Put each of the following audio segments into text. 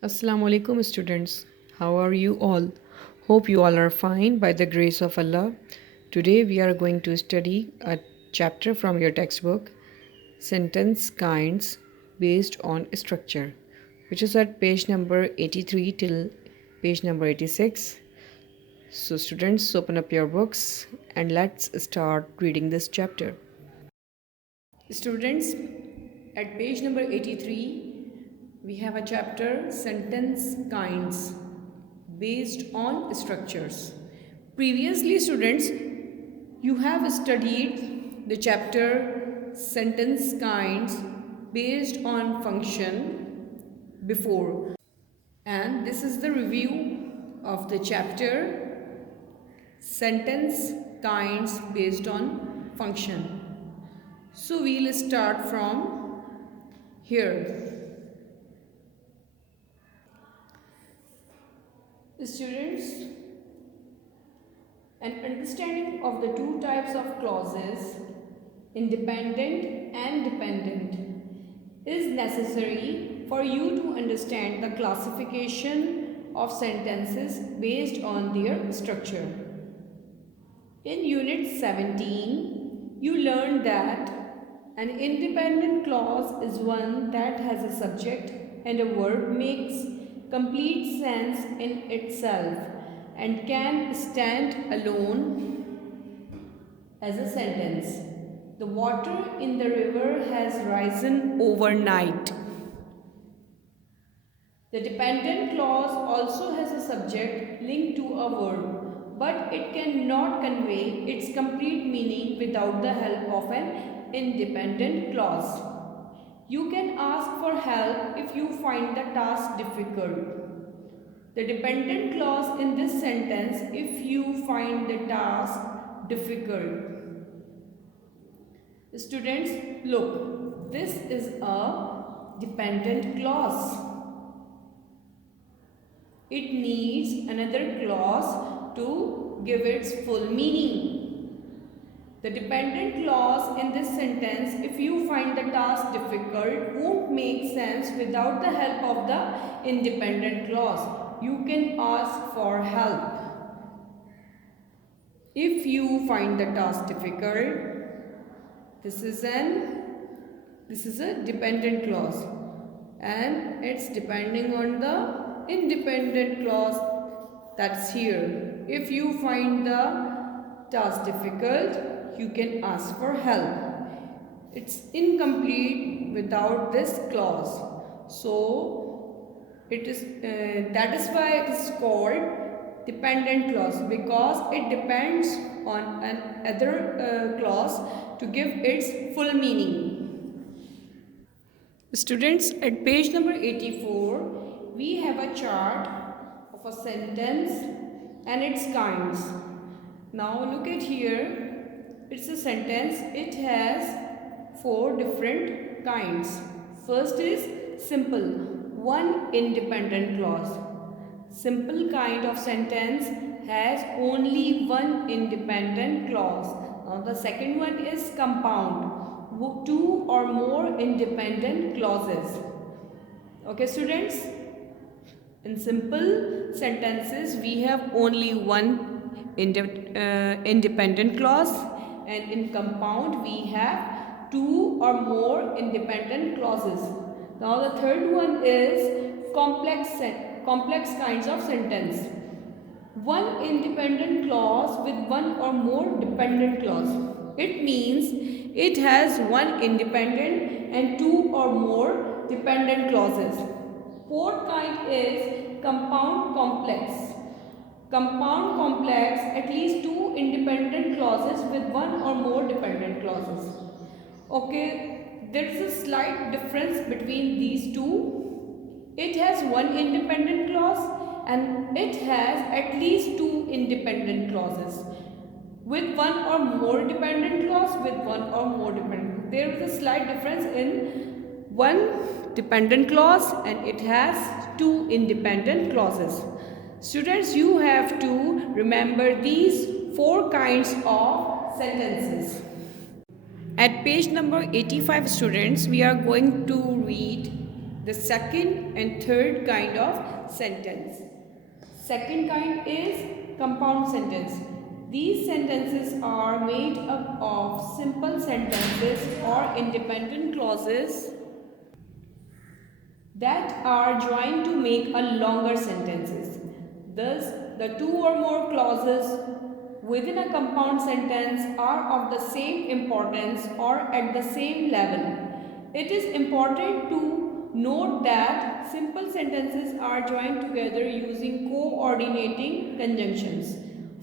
Assalamu alaikum students. How are you all? Hope you all are fine by the grace of Allah. Today we are going to study a chapter from your textbook, Sentence Kinds based on structure, which is at page number 83 till page number 86. So students, open up your books and let's start reading this chapter. Students, at page number 83, we have a chapter Sentence Kinds based on structures. Previously, students, you have studied the chapter Sentence Kinds based on function before, and this is the review of the chapter Sentence Kinds based on function. So we'll start from here. Students, an understanding of the two types of clauses, independent and dependent, is necessary for you to understand the classification of sentences based on their structure. In Unit 17, you learned that an independent clause is one that has a subject and a verb makes complete sense in itself and can stand alone as a sentence. The water in the river has risen overnight. The dependent clause also has a subject linked to a verb, but it cannot convey its complete meaning without the help of an independent clause. You can ask for help if you find the task difficult. The dependent clause in this sentence if you find the task difficult. Students, look, this is a dependent clause. It needs another clause to give its full meaning. The dependent clause in this sentence, if you find the task difficult, won't make sense without the help of the independent clause. You can ask for help. If you find the task difficult, this is a dependent clause and it's depending on the independent clause that's here. If you find the task difficult, you can ask for help. It's incomplete without this clause. So it is that is why it is called dependent clause, because it depends on another clause to give its full meaning. Students, at page number 84, we have a chart of a sentence and its kinds. Now look at here. It's a sentence. It has 4 different kinds. First is simple, one independent clause. Simple kind of sentence has only one independent clause. Now the second one is compound, 2 or more independent clauses. Okay students, in simple sentences we have only one independent clause, and in compound we have 2 or more independent clauses. Now the third one is complex kinds of sentence. One independent clause with one or more dependent clause. It means it has one independent and 2 or more dependent clauses. Fourth kind is compound complex. Compound complex, at least 2 independent clauses with 1 or more dependent clauses. Okay, there is a slight difference between these two. It has one independent clause and it has at least 2 independent clauses with 1 or more dependent clause with 1 or more dependent. There is a slight difference in one dependent clause and it has 2 independent clauses. Students, you have to remember these 4 kinds of sentences. At page number 85, students, we are going to read the second and third kind of sentence. Second kind is compound sentence. These sentences are made up of simple sentences or independent clauses that are joined to make a longer sentences. Thus, the two or more clauses within a compound sentence are of the same importance or at the same level. It is important to note that simple sentences are joined together using coordinating conjunctions.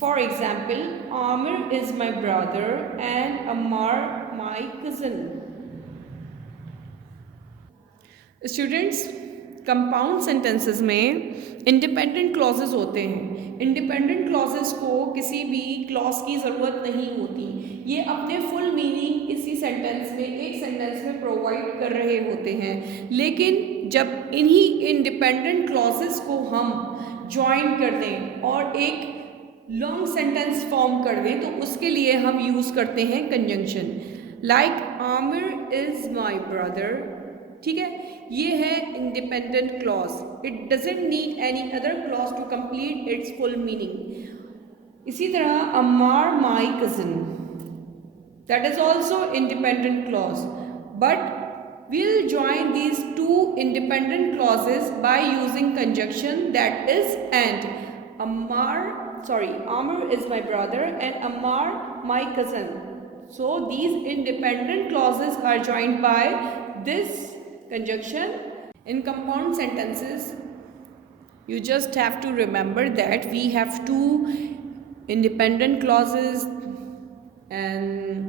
For example, Amir is my brother and Ammar my cousin. Students, compound sentences में independent clauses होते हैं. Independent clauses को किसी भी clause की ज़रूरत नहीं होती. ये अपने फुल मीनिंग इसी सेंटेंस में, एक सेंटेंस में प्रोवाइड कर रहे होते हैं. लेकिन जब इन्हीं इंडिपेंडेंट क्लॉजेज को हम जॉइन कर दें और एक लॉन्ग सेंटेंस फॉर्म कर दें तो उसके लिए हम यूज़ करते हैं conjunction. Like Aamir is my brother. ठीक है, ये है independent clause. It doesn't need any other clause to complete its full meaning. इसी तरह Ammar my cousin, that is also independent clause, but we'll join these two independent clauses by using conjunction, that is and. Amr is my brother and Ammar my cousin. So these independent clauses are joined by this conjunction. In compound sentences, you just have to remember that we have two independent clauses and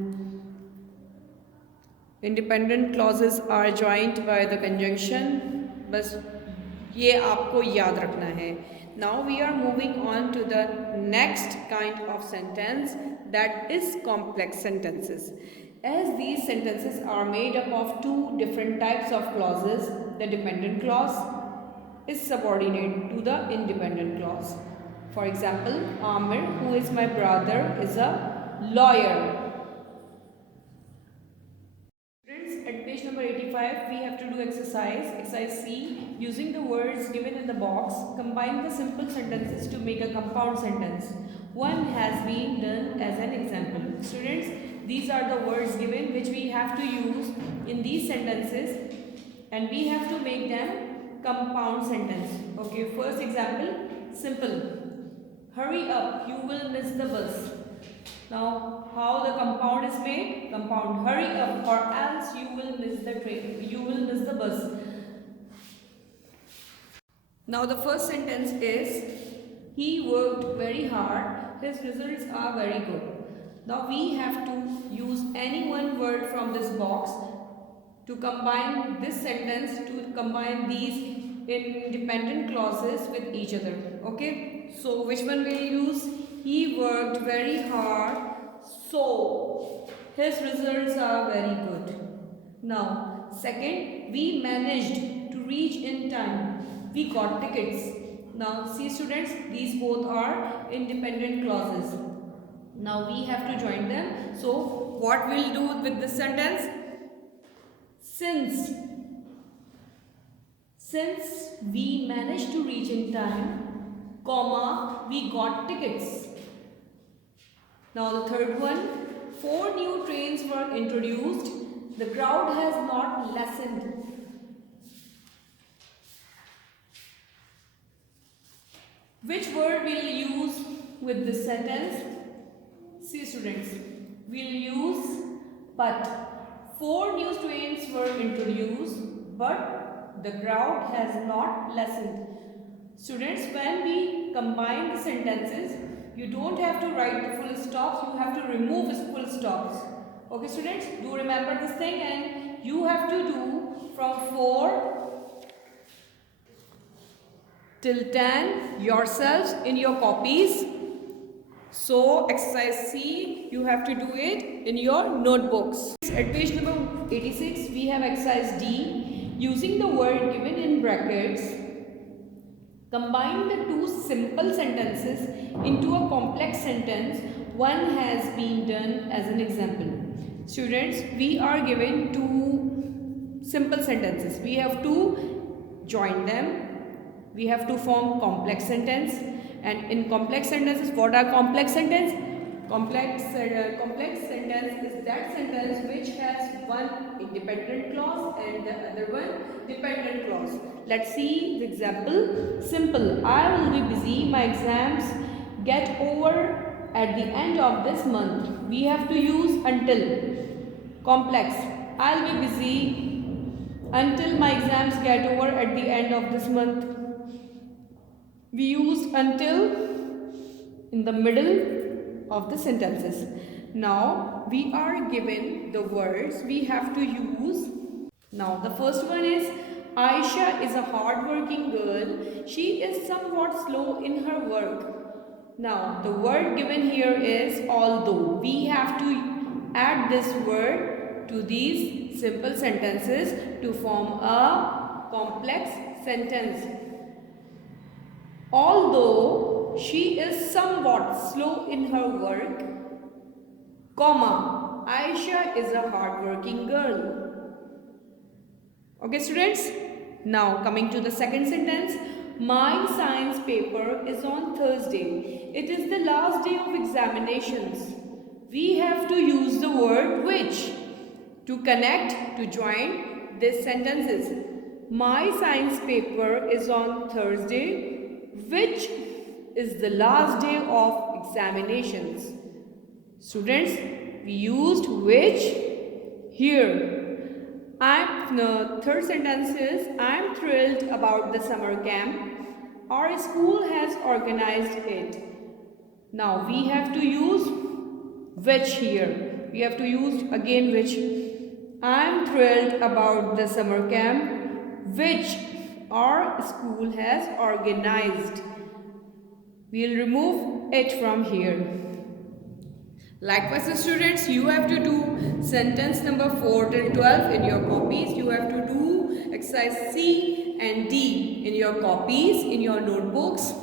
independent clauses are joined by the conjunction. बस ये आपको याद रखना है. Now we are moving on to the next kind of sentence, that is complex sentences. As these sentences are made up of two different types of clauses, the dependent clause is subordinate to the independent clause. For example, Amir, who is my brother, is a lawyer. Friends, at page number 85, we have to do exercise C. Using the words given in the box, combine the simple sentences to make a compound sentence. One has been done as an example. Students, these are the words given which we have to use in these sentences and we have to make them compound sentence. Okay, first example, simple. Hurry up, you will miss the bus. Now, how the compound is made? Compound, hurry up or else you will miss the train, you will miss the bus. Now the first sentence is, he worked very hard, his results are very good. Now we have to use any one word from this box to combine this sentence, to combine these independent clauses with each other. Okay, so which one will you use? He worked very hard, so his results are very good. Now second, we managed to reach in time, we got tickets. Now see students, these both are independent clauses. Now we have to join them. So what we'll do with this sentence? Since we managed to reach in time, comma, we got tickets. Now the third one, 4 new trains were introduced, the crowd has not lessened. Which word will use with this sentence? See students, we'll use but. 4 new trains were introduced, but the crowd has not lessened. Students, when we combine the sentences, you don't have to write the full stops, you have to remove the full stops. Okay students, do remember this thing and you have to do from 4 till 10 yourselves in your copies. So exercise C, you have to do it in your notebooks. At page number 86, we have exercise D. Using the word given in brackets, combine the two simple sentences into a complex sentence. One has been done as an example. Students, we are given two simple sentences. We have two join them. We have to form complex sentence. And in complex sentences, what are complex sentence? Complex sentence is that sentence which has one independent clause and the other one dependent clause. Let's see the example. Simple. I will be busy. My exams get over at the end of this month. We have to use until. Complex. I'll be busy until my exams get over at the end of this month. We use until in the middle of the sentences. Now we are given the words we have to use. Now the first one is Aisha is a hard-working girl. She is somewhat slow in her work. Now the word given here is although. We have to add this word to these simple sentences to form a complex sentence. Although she is somewhat slow in her work, comma, Aisha is a hard-working girl. Okay, students? Now, coming to the second sentence. My science paper is on Thursday. It is the last day of examinations. We have to use the word which to connect, to join these sentences. My science paper is on Thursday, which is the last day of examinations. Students, we used which here. Third sentence is, I am thrilled about the summer camp. Our school has organized it. Now we have to use which here. We have to use again which. I am thrilled about the summer camp which our school has organized. We'll remove it from here. Likewise, students, you have to do sentence number 4 till 12 in your copies. You have to do exercise C and D in your copies, in your notebooks.